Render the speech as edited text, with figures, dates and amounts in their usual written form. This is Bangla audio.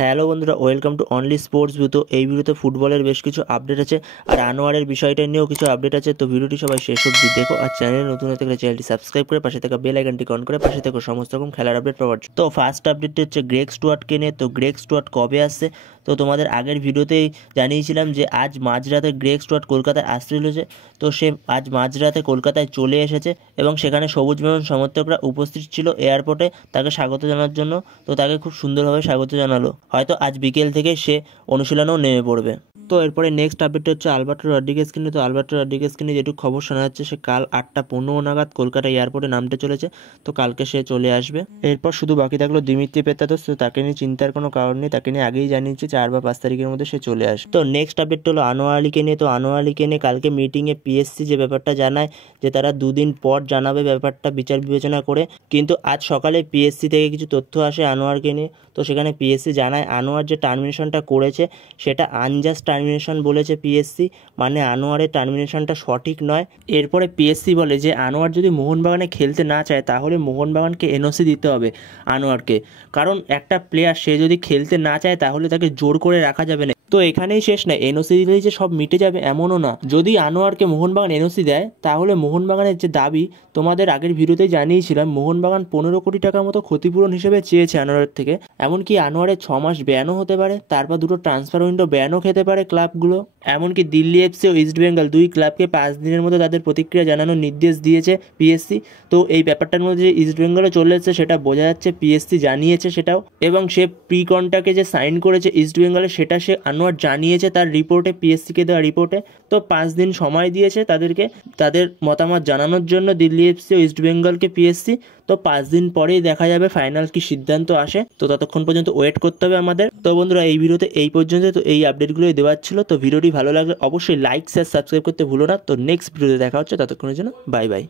হ্যালো বন্ধুরা, welcome to only sports view. তো এই ভিডিওতে ফুটবলের বেশ কিছু আপডেট আছে আর আনোয়ারের বিষয়টা নিয়েও কিছু আপডেট আছে। তো ভিডিওটি সবাই শেষ অবধি দেখো আর চ্যানেলে নতুন হতে গেলে চ্যানেলটি সাবস্ক্রাইব করে পাশে থাকা বেল আইকনটি অন করে পাশে থাকা সমস্ত রকম খেলার আপডেট পাওয়ার জন্য। তো ফার্স্ট আপডেটটি হচ্ছে গ্রেগ স্টুয়ার্টকে নিয়ে। তো গ্রেগ স্টুয়ার্ট কবে আসছে? তো তোমাদের আগের ভিডিওতেই জানিয়েছিলাম যে আজ মাঝরাতে গ্রেগ স্টুয়ার্ট কলকাতায় আসতে চলেছে। তো সে আজ মাঝরাতে কলকাতায় চলে এসেছে এবং সেখানে সবুজ মেরুন সমর্থকরা উপস্থিত ছিল এয়ারপোর্টে তাকে স্বাগত জানার জন্য। তো তাকে খুব সুন্দরভাবে স্বাগত জানালো। হয়তো আজ বিকেল থেকে সে অনুশীলনেও নেমে পড়বে। তো এরপরে নেক্সট আপডেট হচ্ছে আলবার্টো রড্রিগেজকে নিয়ে। তো আলবার্টো রড্রিগেজকে নিয়ে যেটুকু খবর শোনা যাচ্ছে, সে কাল 8:15 নাগাদ কলকাতা এয়ারপোর্টে নামতে চলেছে। তো কালকে সে চলে আসবে। এরপর শুধু বাকি থাকলো দিমিত্রি পেত্রাতোস। তো তাকে নিয়ে চিন্তার কোনো কারণ নেই, তাকে নিয়ে আগেই জানিয়েছে 4 বা 5 তারিখের মধ্যে সে চলে আসবে। তো নেক্সট আপডেট হলো আনোয়ার আলীকে নিয়ে। তো আনোয়ার আলীকে নিয়ে কালকে মিটিংয়ে পিএসসি যে ব্যাপারটা জানায় যে তারা 2 দিন পর জানাবে ব্যাপারটা বিচার বিবেচনা করে, কিন্তু আজ সকালে পিএসসি থেকে কিছু তথ্য আসে আনোয়ারকে নিয়ে। তো সেখানে পিএসসি জানায় আনোয়ার যে টার্মিনেশনটা করেছে সেটা আনজাস্ট টার্মিনেশন বলেছে পিএসসি, মানে আনোয়ারের টার্মিনেশনটা সঠিক নয়। এরপরে পিএসসি বলে যে আনোয়ার যদি মোহনবাগানে খেলতে না চায় তাহলে মোহনবাগানকে এনওসি দিতে হবে আনোয়ারকে, কারণ একটা প্লেয়ার সে যদি খেলতে না চায় তাহলে তাকে জোর করে রাখা যাবে না। তো এখানেই শেষ না, এনওসি দিলেই যে সব মিটে যাবে এমনও না। যদি আনোয়ারকে মোহনবাগান এনওসি দেয় তাহলে মোহনবাগানের যে দাবি তোমাদের আগের ভিডিওতেই জানিয়েছিলাম, মোহনবাগান 15 কোটি টাকার মতো ক্ষতিপূরণ হিসেবে চেয়েছে আনোয়ারের থেকে। এমনকি আনোয়ারের 6 মাস ব্যানও হতে পারে, তারপর 2টো ট্রান্সফার উইন্ডো ব্যানও খেতে পারে ক্লাবগুলো। এমনকি দিল্লি এফসি ও ইস্টবেঙ্গল 2 ক্লাবকে 5 দিনের মধ্যে তাদের প্রতিক্রিয়া জানানোর নির্দেশ দিয়েছে পিএসসি। তো এই ব্যাপারটার মধ্যে যে ইস্টবেঙ্গলও চলে এসেছে সেটা বোঝা যাচ্ছে, পিএসসি জানিয়েছে সেটাও, এবং সে প্রি কন্ট্রাক্টে যে সাইন করেছে ইস্টবেঙ্গলে সেটা সে আনোয়ার জানিয়েছে তার রিপোর্টে, পিএসসিকে দেওয়া রিপোর্টে। তো 5 দিন সময় দিয়েছে তাদেরকে তাদের মতামত জানানোর জন্য দিল্লি এফসি ও ইস্টবেঙ্গলকে পিএসসি। তো 5 দিন পরেই দেখা যাবে ফাইনাল কি সিদ্ধান্ত আসে। তো ততক্ষণ পর্যন্ত ওয়েট করতে হবে আমাদের। তো বন্ধুরা, এই ভিডিওতে এই পর্যন্ত। তো এই আপডেটগুলোই দেওয়ার ছিল। তো ভিডিওটি ভালো লাগলে অবশ্যই লাইক শেয়ার সাবস্ক্রাইব করতে ভুলো না। তো নেক্সট ভিডিওতে দেখা হচ্ছে, ততক্ষণের জন্য বাই বাই।